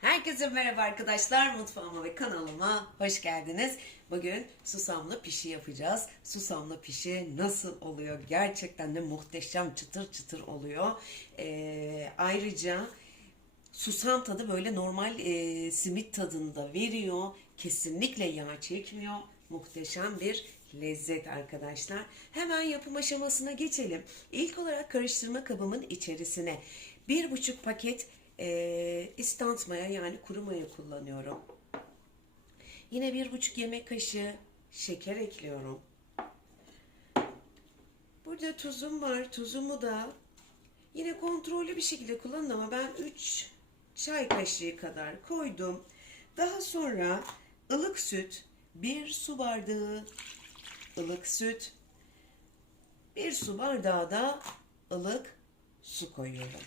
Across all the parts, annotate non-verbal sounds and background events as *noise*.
Herkese merhaba arkadaşlar. Mutfağıma ve kanalıma hoş geldiniz. Bugün susamlı pişi yapacağız. Susamlı pişi nasıl oluyor? Gerçekten de muhteşem çıtır çıtır oluyor. Ee, ayrıca susam tadı böyle normal e, simit tadında veriyor. Kesinlikle yağ çekmiyor. Muhteşem bir lezzet arkadaşlar. Hemen yapım aşamasına geçelim. İlk olarak karıştırma kabımın içerisine bir buçuk paket e, instant maya yani kuru maya kullanıyorum. Yine bir buçuk yemek kaşığı şeker ekliyorum. Burada tuzum var. Tuzumu da yine kontrollü bir şekilde kullanın ama ben 3 çay kaşığı kadar koydum. Daha sonra ılık süt, bir su bardağı ılık süt, bir su bardağı da ılık su koyuyorum.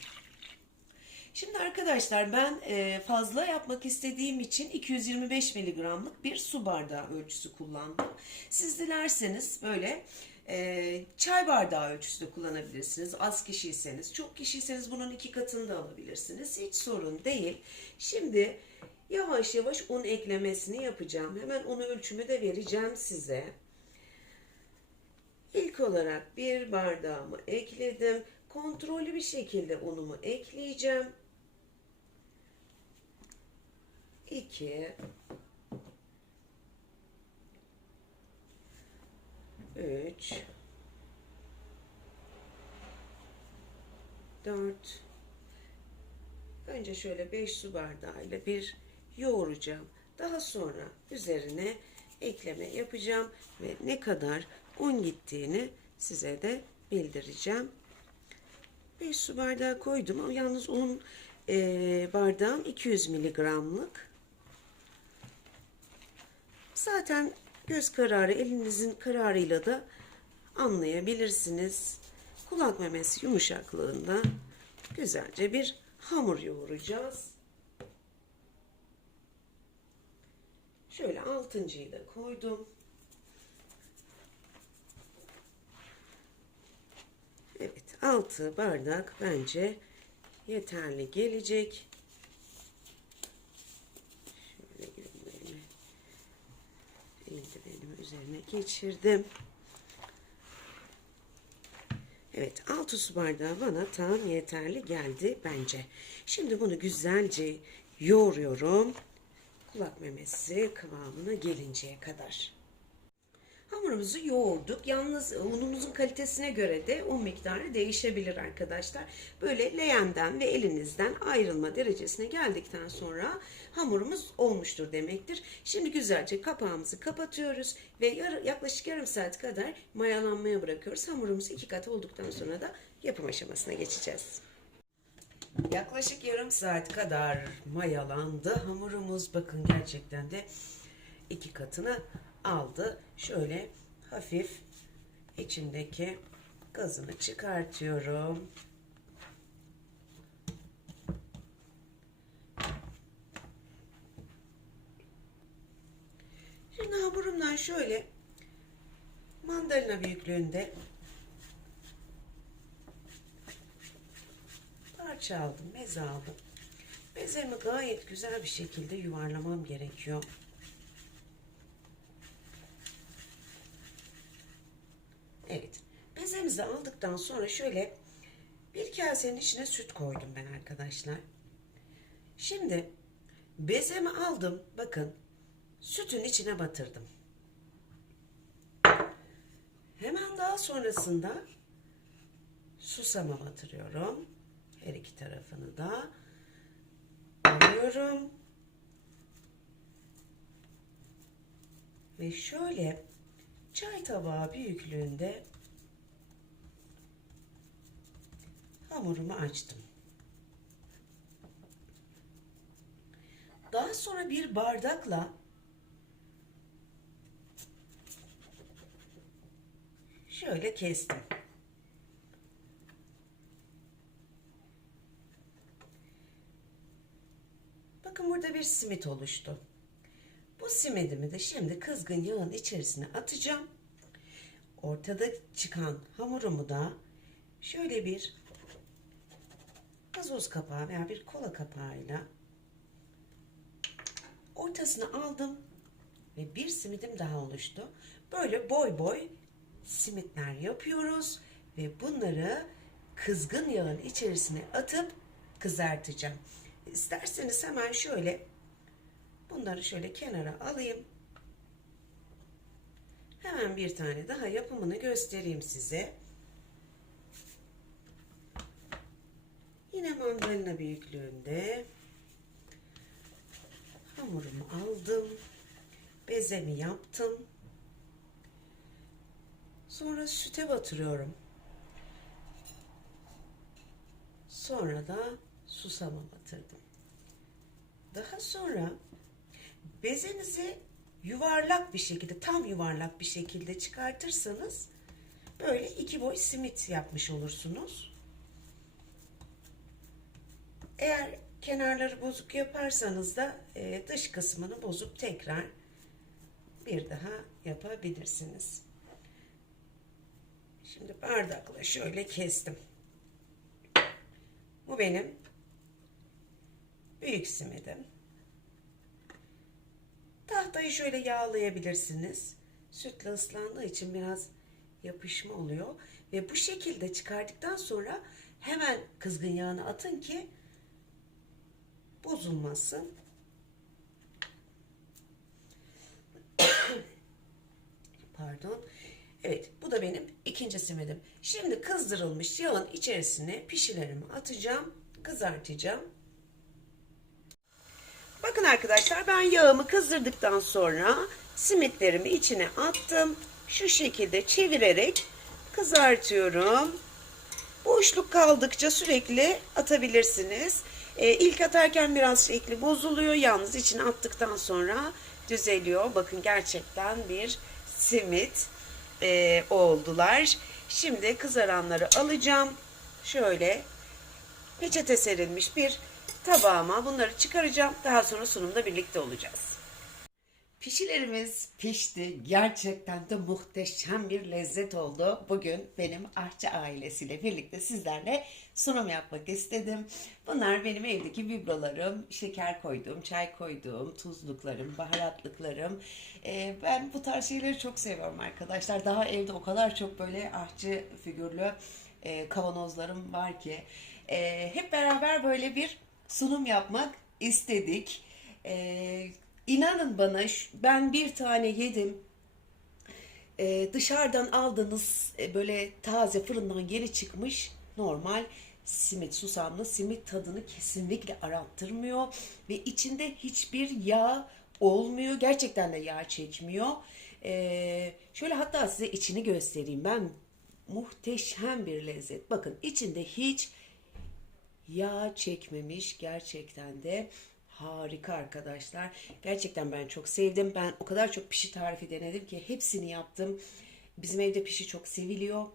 Şimdi arkadaşlar ben e, fazla yapmak istediğim için 225 miligramlık bir su bardağı ölçüsü kullandım. Siz dilerseniz böyle e, çay bardağı ölçüsü de kullanabilirsiniz. Az kişiyseniz, çok kişiyseniz bunun iki katını da alabilirsiniz. Hiç sorun değil. Şimdi yavaş yavaş un eklemesini yapacağım. Hemen onu ölçümü de vereceğim size. İlk olarak bir bardağımı ekledim. Kontrollü bir şekilde unumu ekleyeceğim. 2 3 4 Önce şöyle 5 su bardağıyla bir yoğuracağım. Daha sonra üzerine ekleme yapacağım ve ne kadar un gittiğini size de bildireceğim. 5 su bardağı koydum ama yalnız un e, bardağım 200 miligramlık. Zaten göz kararı elinizin kararıyla da anlayabilirsiniz. Kulak memesi yumuşaklığında güzelce bir hamur yoğuracağız. Şöyle altıncıyı da koydum. Evet, 6 bardak bence yeterli gelecek. Şöyle ürünlerimi eldivenimi üzerine geçirdim. Evet, 6 su bardağı bana tam yeterli geldi bence. Şimdi bunu güzelce yoğuruyorum. Kulak memesi kıvamına gelinceye kadar. Hamurumuzu yoğurduk. Yalnız unumuzun kalitesine göre de un miktarı değişebilir arkadaşlar. Böyle leğenden ve elinizden ayrılma derecesine geldikten sonra hamurumuz olmuştur demektir. Şimdi güzelce kapağımızı kapatıyoruz ve yar- yaklaşık yarım saat kadar mayalanmaya bırakıyoruz. Hamurumuz iki kat olduktan sonra da yapım aşamasına geçeceğiz. Yaklaşık yarım saat kadar mayalandı hamurumuz. Bakın gerçekten de iki katını aldı. Şöyle hafif içindeki gazını çıkartıyorum. Şimdi hamurumdan şöyle mandalina büyüklüğünde parça aldım, meze aldım. Mezemi gayet güzel bir şekilde yuvarlamam gerekiyor. Evet. Bezemizi aldıktan sonra şöyle bir kasenin içine süt koydum ben arkadaşlar. Şimdi bezemi aldım. Bakın sütün içine batırdım. Hemen daha sonrasında susama batırıyorum. Her iki tarafını da alıyorum. Ve şöyle çay tabağı büyüklüğünde hamurumu açtım. Daha sonra bir bardakla şöyle kestim. Bakın burada bir simit oluştu. Simidimi de şimdi kızgın yağın içerisine atacağım. Ortada çıkan hamurumu da şöyle bir gazoz kapağı veya bir kola kapağıyla Ortasını aldım ve bir simidim daha oluştu. Böyle boy boy simitler yapıyoruz ve bunları kızgın yağın içerisine atıp kızartacağım. İsterseniz hemen şöyle bunları şöyle kenara alayım. Hemen bir tane daha yapımını göstereyim size. Yine mandalina büyüklüğünde hamurumu aldım. Bezemi yaptım. Sonra süte batırıyorum. Sonra da susama batırdım. Daha sonra bezenizi yuvarlak bir şekilde, tam yuvarlak bir şekilde çıkartırsanız böyle iki boy simit yapmış olursunuz. Eğer kenarları bozuk yaparsanız da e, dış kısmını bozup tekrar bir daha yapabilirsiniz. Şimdi bardakla şöyle kestim. Bu benim büyük simidim. Tahtayı şöyle yağlayabilirsiniz. Sütle ıslandığı için biraz yapışma oluyor. Ve bu şekilde çıkardıktan sonra hemen kızgın yağını atın ki bozulmasın. *coughs* Pardon. Evet bu da benim ikinci simidim. Şimdi kızdırılmış yağın içerisine pişilerimi atacağım. Kızartacağım. Bakın arkadaşlar ben yağımı kızdırdıktan sonra simitlerimi içine attım. Şu şekilde çevirerek kızartıyorum. Boşluk kaldıkça sürekli atabilirsiniz. Ee, ilk atarken biraz şekli bozuluyor. Yalnız içine attıktan sonra düzeliyor. Bakın gerçekten bir simit e, oldular. Şimdi kızaranları alacağım. Şöyle peçete serilmiş bir tabağıma bunları çıkaracağım. Daha sonra sunumda birlikte olacağız. Pişilerimiz pişti. Gerçekten de muhteşem bir lezzet oldu. Bugün benim ahçı ailesiyle birlikte sizlerle sunum yapmak istedim. Bunlar benim evdeki biblolarım, şeker koyduğum, çay koyduğum, tuzluklarım, baharatlıklarım. Ee, ben bu tarz şeyleri çok seviyorum arkadaşlar. Daha evde o kadar çok böyle ahçı figürlü e, kavanozlarım var ki. E, hep beraber böyle bir sunum yapmak istedik. Ee, inanın bana ben bir tane yedim. Ee, dışarıdan aldığınız e, böyle taze fırından yeni çıkmış normal simit susamlı simit tadını kesinlikle arattırmıyor ve içinde hiçbir yağ olmuyor. Gerçekten de yağ çekmiyor. Ee, şöyle hatta size içini göstereyim. Ben muhteşem bir lezzet. Bakın içinde hiç yağ çekmemiş gerçekten de harika arkadaşlar. Gerçekten ben çok sevdim. Ben o kadar çok pişi tarifi denedim ki hepsini yaptım. Bizim evde pişi çok seviliyor.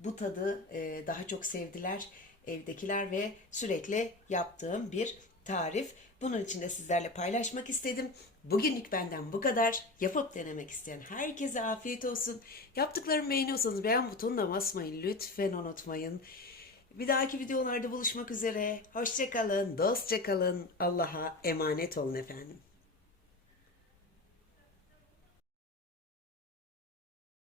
Bu tadı e, daha çok sevdiler evdekiler ve sürekli yaptığım bir tarif. Bunun için de sizlerle paylaşmak istedim. Bugünlük benden bu kadar. Yapıp denemek isteyen herkese afiyet olsun. Yaptıklarımı beğeniyorsanız beğen butonuna basmayı lütfen unutmayın. Bir dahaki videolarda buluşmak üzere. Hoşçakalın, dostça kalın. Allah'a emanet olun efendim.